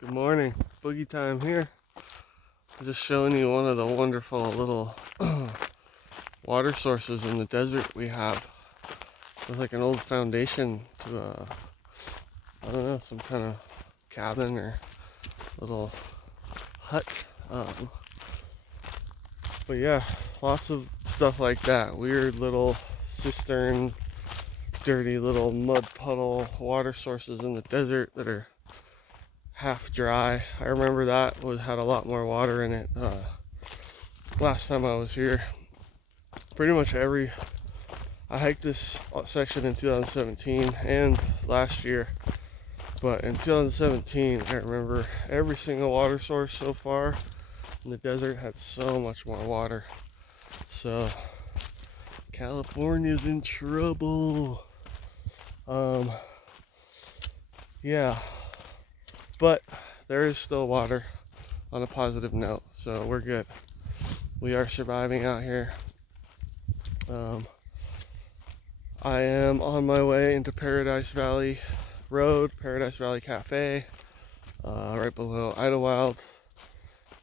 Good morning, boogie time here. Just showing you one of the wonderful little water sources in the desert we have. There's like an old foundation to I don't know, some kind of cabin or little hut. But yeah, lots of stuff like that. Weird little cistern, dirty little mud puddle water sources in the desert that are half dry. I remember that had a lot more water in it last time I was here. Pretty much I hiked this section in 2017 and last year, but in 2017 I remember every single water source so far in the desert had so much more water. So California's in trouble. Yeah, but there is still water on a positive note, so we're good. We are surviving out here. I am on my way into Paradise Valley Road, Paradise Valley Cafe, right below Idlewild.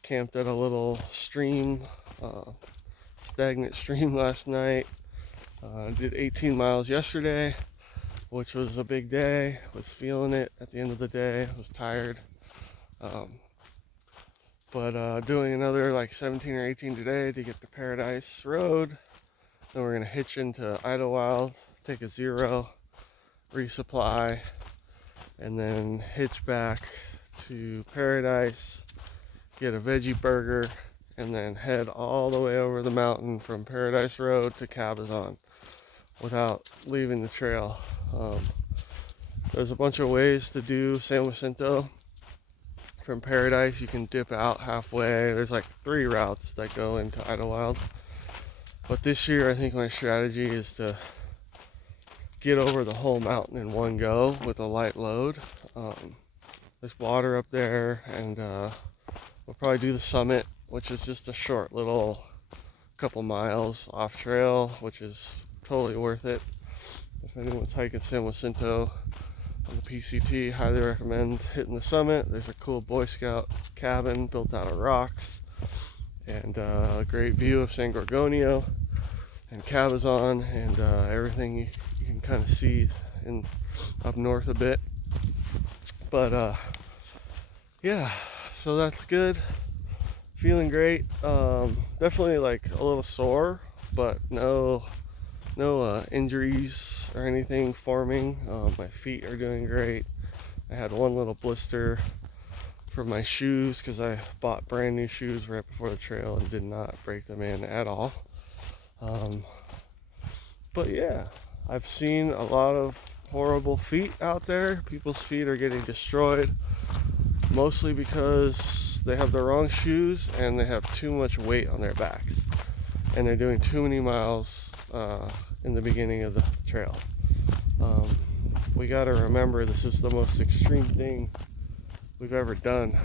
Camped at a little stream, stagnant stream last night. Did 18 miles yesterday, which was a big day. Was feeling it at the end of the day. Was tired. But doing another like 17 or 18 today to get to Paradise Road. Then we're gonna hitch into Idlewild, take a zero, resupply, and then hitch back to Paradise, get a veggie burger, and then head all the way over the mountain from Paradise Road to Cabazon without leaving the trail. There's a bunch of ways to do San Jacinto. From Paradise, you can dip out halfway. There's like 3 routes that go into Idlewild. But this year, I think my strategy is to get over the whole mountain in one go with a light load. There's water up there, and we'll probably do the summit, which is just a short little couple miles off trail, which is totally worth it. If anyone's hiking San Jacinto on the PCT, highly recommend hitting the summit. There's a cool Boy Scout cabin built out of rocks, and a great view of San Gorgonio and Cabazon, and everything you can kind of see up north a bit. But yeah, so that's good. Feeling great. Definitely like a little sore, but no injuries or anything forming. My feet are doing great. I had one little blister from my shoes because I bought brand new shoes right before the trail and did not break them in at all. But yeah, I've seen a lot of horrible feet out there. People's feet are getting destroyed, mostly because they have the wrong shoes and they have too much weight on their backs, and they're doing too many miles in the beginning of the trail. We got to remember this is the most extreme thing we've ever done.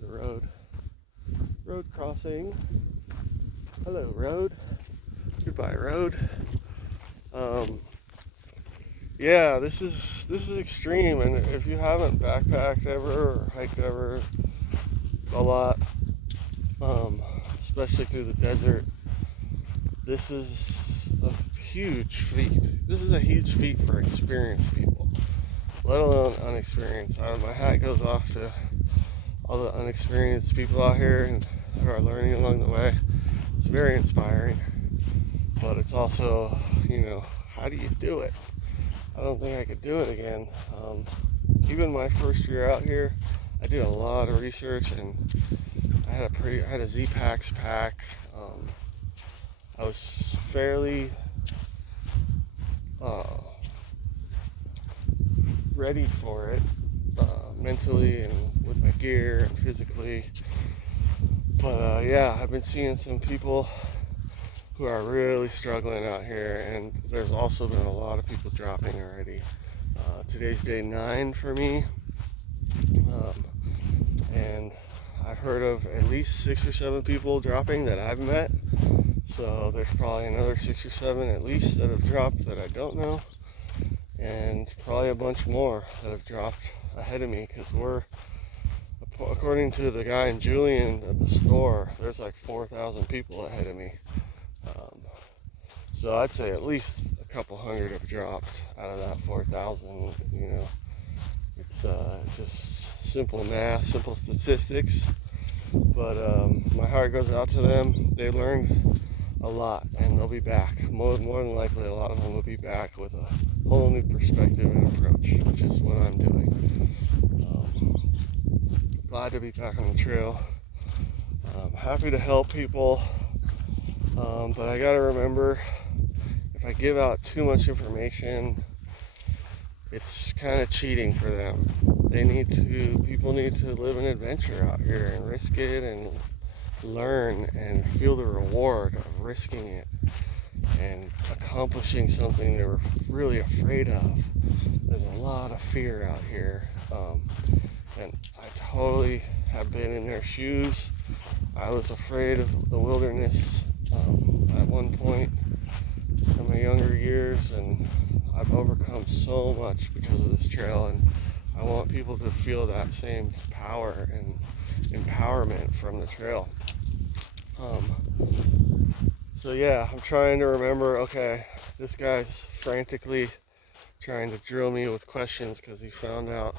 The road crossing. Hello, road. Goodbye, road. Yeah, this is extreme, and if you haven't backpacked ever or hiked ever a lot, especially through the desert, this is a huge feat. This is a huge feat for experienced people, let alone unexperienced. My hat goes off to all the unexperienced people out here and who are learning along the way. It's very inspiring, but it's also, how do you do it? I don't think I could do it again. Even my first year out here, I did a lot of research, and I had a Z-Pax pack. I was fairly ready for it, mentally and with my gear and physically. But yeah, I've been seeing some people who are really struggling out here, and there's also been a lot of people dropping already. Today's day 9 for me, and I've heard of at least 6 or 7 people dropping that I've met, so there's probably another 6 or 7 at least that have dropped that I don't know, and probably a bunch more that have dropped ahead of me, because we're according to the guy in Julian at the store, there's like 4,000 people ahead of me. So I'd say at least a couple hundred have dropped out of that 4,000. You know, it's just simple math, simple statistics. But my heart goes out to them. They learned a lot, and they'll be back. More than likely, a lot of them will be back with a whole new perspective and approach, which is what I'm doing. Glad to be back on the trail. Happy to help people, but I gotta remember, if I give out too much information, it's kind of cheating for them. People need to live an adventure out here and risk it and learn and feel the reward of risking it and accomplishing something they were really afraid of. There's a lot of fear out here, and I totally have been in their shoes. I was afraid of the wilderness at one point in my younger years, and I've overcome so much because of this trail, and I want people to feel that same power and empowerment from the trail. So yeah, I'm trying to remember, okay, this guy's frantically trying to drill me with questions because he found out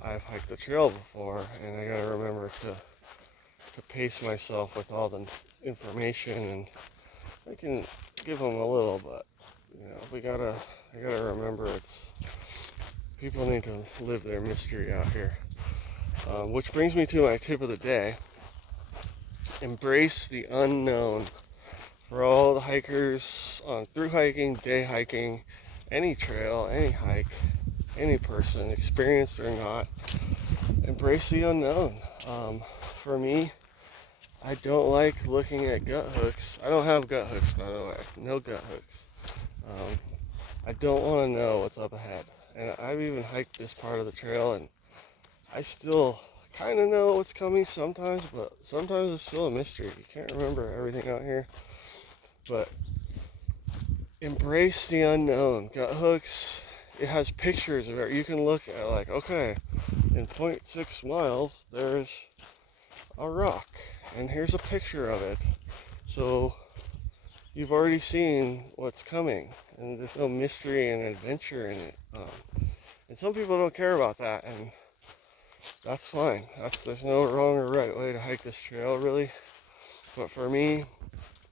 I've hiked the trail before, and I gotta remember to pace myself with all the information, and I can give him a little, but you know, I gotta remember people need to live their mystery out here. Which brings me to my tip of the day. Embrace the unknown. For all the hikers on through hiking, day hiking, any trail, any hike, any person, experienced or not, embrace the unknown. For me, I don't like looking at gut hooks. I don't have gut hooks, by the way. No gut hooks. I don't want to know what's up ahead. And I've even hiked this part of the trail, and I still kind of know what's coming sometimes, but sometimes it's still a mystery. You can't remember everything out here. But embrace the unknown. Gut hooks, it has pictures of it. You can look at, like, okay, in 0.6 miles, there's a rock, and here's a picture of it. So you've already seen what's coming, and there's no mystery and adventure in it. And some people don't care about that, and that's fine. There's no wrong or right way to hike this trail, really. But for me,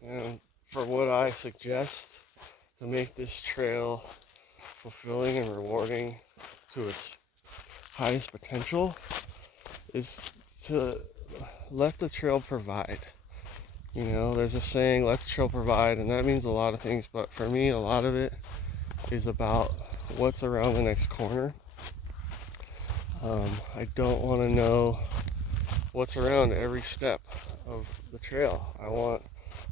and for what I suggest to make this trail fulfilling and rewarding to its highest potential, is to let the trail provide. You know, there's a saying, let the trail provide, and that means a lot of things, but for me, a lot of it is about what's around the next corner. I don't want to know what's around every step of the trail. I want,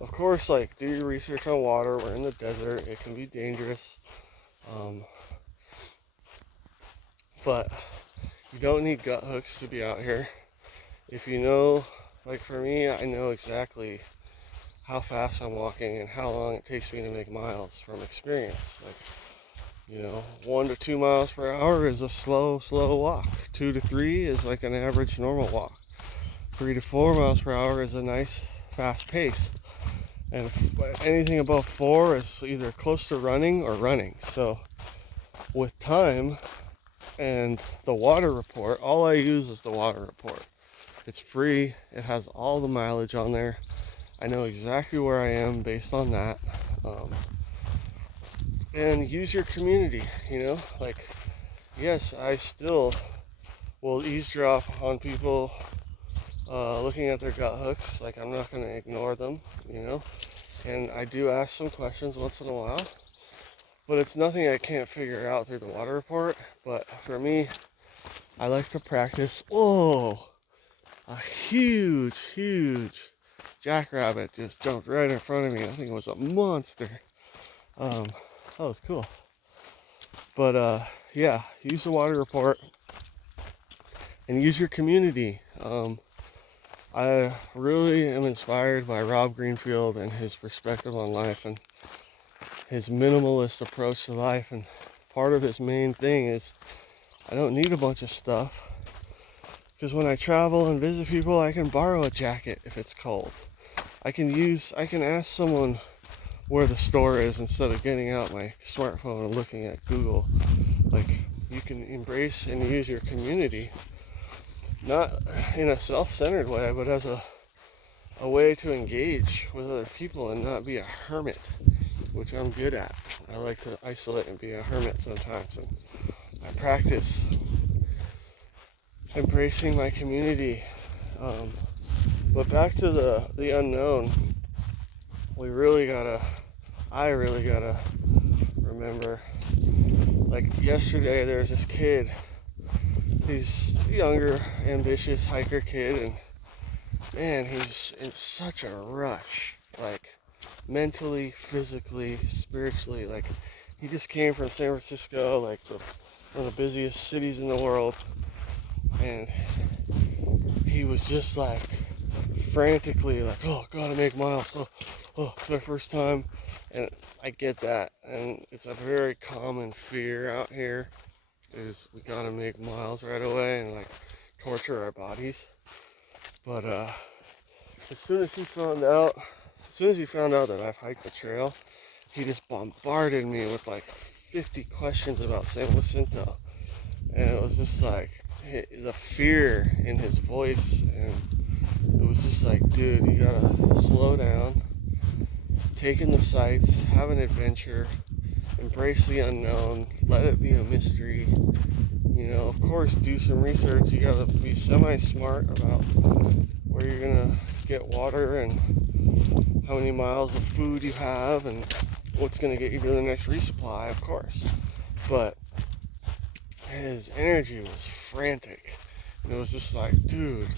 of course, like, do your research on water. We're in the desert. It can be dangerous. But you don't need gut hooks to be out here. If you know, like for me, I know exactly how fast I'm walking and how long it takes me to make miles from experience. Like, you know, 1 to 2 miles per hour is a slow walk. 2 to 3 is like an average normal walk. 3 to 4 miles per hour is a nice fast pace. And anything above 4 is either close to running or running. So with time and the water report, all I use is the water report. It's free. It has all the mileage on there. I know exactly where I am based on that. And use your community, you know, like, yes, I still will eavesdrop on people looking at their gut hooks. Like, I'm not going to ignore them, you know, and I do ask some questions once in a while, but it's nothing I can't figure out through the water report. But for me, I like to practice. Oh, a huge jackrabbit just jumped right in front of me. I think it was a monster. That was cool. But yeah, use the water report and use your community. I really am inspired by Rob Greenfield and his perspective on life and his minimalist approach to life. And part of his main thing is, I don't need a bunch of stuff. Because when I travel and visit people, I can borrow a jacket if it's cold. I can ask someone where the store is instead of getting out my smartphone and looking at Google. Like, you can embrace and use your community, not in a self-centered way, but as a way to engage with other people and not be a hermit, which I'm good at. I like to isolate and be a hermit sometimes, and I practice embracing my community. But back to the unknown, I really gotta remember, like yesterday there was this kid, he's a younger, ambitious hiker kid, and man, he's in such a rush, like mentally, physically, spiritually. Like, he just came from San Francisco, like one of the busiest cities in the world, and he was just like frantically like, oh, gotta make miles, oh, it's my first time. And I get that, and it's a very common fear out here, is we gotta make miles right away and like torture our bodies. But as soon as he found out that I've hiked the trail, he just bombarded me with like 50 questions about San Jacinto, and it was just like the fear in his voice, and it was just like, dude, you gotta slow down, take in the sights, have an adventure, embrace the unknown, let it be a mystery. You know, of course, do some research. You gotta be semi-smart about where you're gonna get water and how many miles of food you have and what's gonna get you to the next resupply, of course. But his energy was frantic, and it was just like, dude,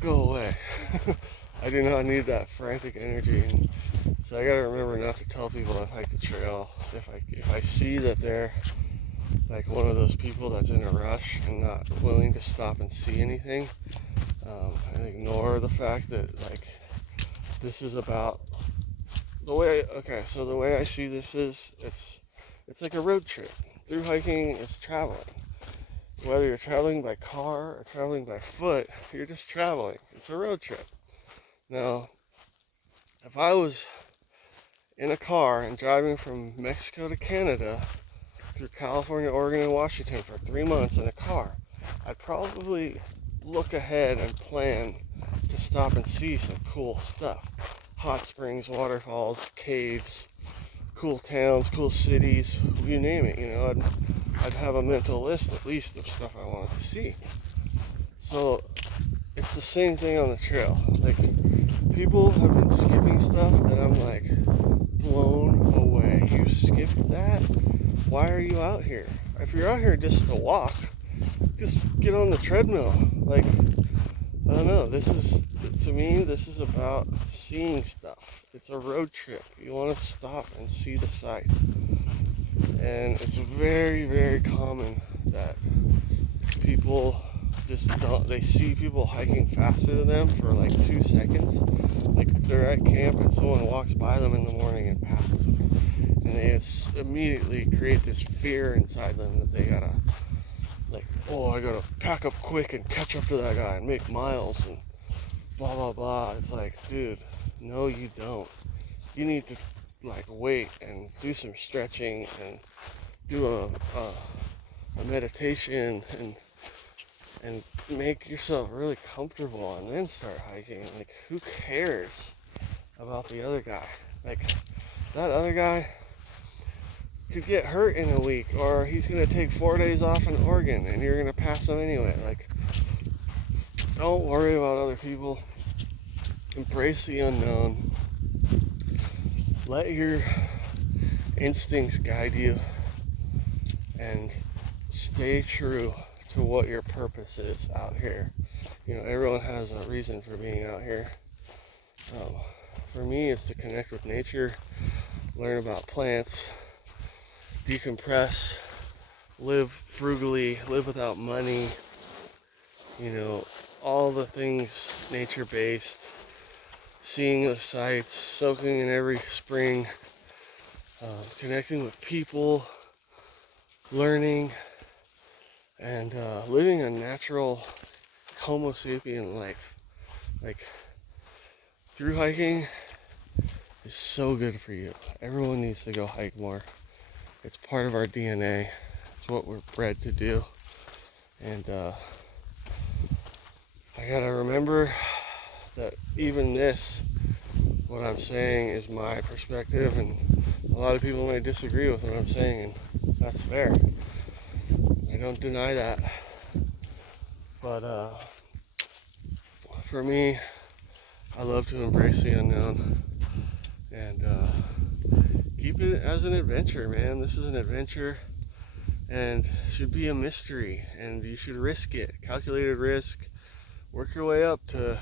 go away. I do not need that frantic energy. And so I gotta remember not to tell people I've hiked the trail. If I see that they're like one of those people that's in a rush and not willing to stop and see anything, and ignore the fact that like this is about the way. Okay, so the way I see this is it's like a road trip. Through hiking is traveling. Whether you're traveling by car or traveling by foot, you're just traveling. It's a road trip. Now, if I was in a car and driving from Mexico to Canada through California, Oregon, and Washington for 3 months in a car, I'd probably look ahead and plan to stop and see some cool stuff. Hot springs, waterfalls, caves, cool towns, cool cities, you name it. You know, I'd have a mental list at least of stuff I wanted to see. So it's the same thing on the trail. Like, people have been skipping stuff that I'm like blown away. You skipped that? Why are you out here? If you're out here just to walk, just get on the treadmill. Like, I don't know. To me, this is about seeing stuff. It's a road trip. You want to stop and see the sights. And it's very, very common that people just don't, they see people hiking faster than them for like 2 seconds. Like, they're at camp and someone walks by them in the morning and passes them. And they immediately create this fear inside them that they gotta, like, oh, I gotta pack up quick and catch up to that guy and make miles and blah, blah, blah. It's like, dude, no, you don't. You need to, like, wait and do some stretching and do a meditation and make yourself really comfortable and then start hiking. Like, who cares about the other guy? Like, that other guy could get hurt in a week, or he's gonna take 4 days off in Oregon and you're gonna pass him anyway. Like, don't worry about other people. Embrace the unknown. Let your instincts guide you, and stay true to what your purpose is out here. You know, everyone has a reason for being out here. For me, it's to connect with nature, learn about plants, decompress, live frugally, live without money, you know, all the things nature-based, seeing the sights, soaking in every spring, connecting with people, learning, and living a natural, Homo sapien life. Like, through hiking is so good for you. Everyone needs to go hike more. It's part of our DNA. It's what we're bred to do. And I gotta remember that even this, what I'm saying, is my perspective, and a lot of people may disagree with what I'm saying, and that's fair. I don't deny that. But for me, I love to embrace the unknown and keep it as an adventure, man. This is an adventure and should be a mystery, and you should risk it. Calculated risk. Work your way up to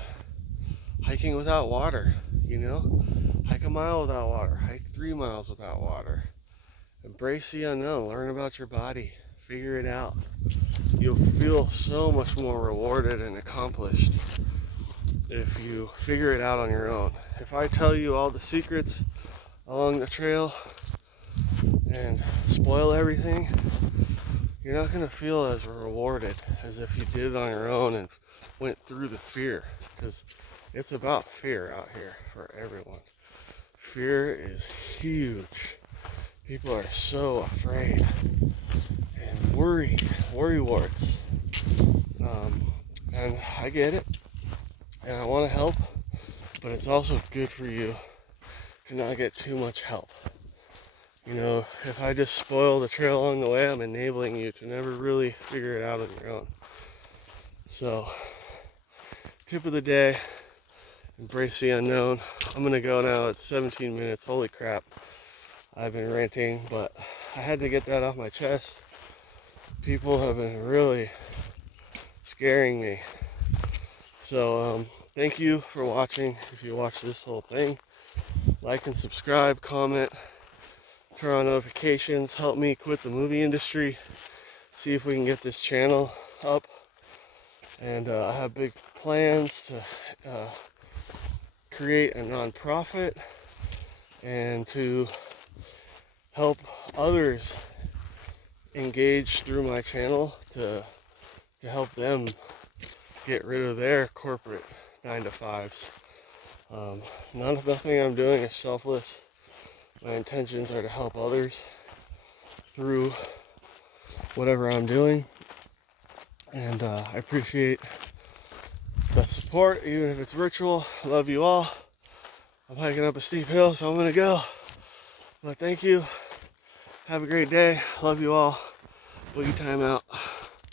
hiking without water, you know? Hike a mile without water, hike 3 miles without water. Embrace the unknown, learn about your body, figure it out. You'll feel so much more rewarded and accomplished if you figure it out on your own. If I tell you all the secrets along the trail and spoil everything, you're not going to feel as rewarded as if you did it on your own and went through the fear, because it's about fear out here for everyone. Fear is huge. People are so afraid and worried, worry warts. And I get it, and I want to help, but it's also good for you to not get too much help. You know, if I just spoil the trail along the way, I'm enabling you to never really figure it out on your own. So, tip of the day, embrace the unknown. I'm gonna go now at 17 minutes. Holy crap, I've been ranting, but I had to get that off my chest. People have been really scaring me. So thank you for watching. If you watch this whole thing, like and subscribe, comment, turn on notifications, help me quit the movie industry, see if we can get this channel up. And I have big plans to create a nonprofit and to help others engage through my channel to help them get rid of their corporate 9-to-5s. Nothing I'm doing is selfless. My intentions are to help others through whatever I'm doing, and I appreciate the support, even if it's virtual. I love you all. I'm hiking up a steep hill, so I'm gonna go. But thank you. Have a great day. Love you all. Boogie time out.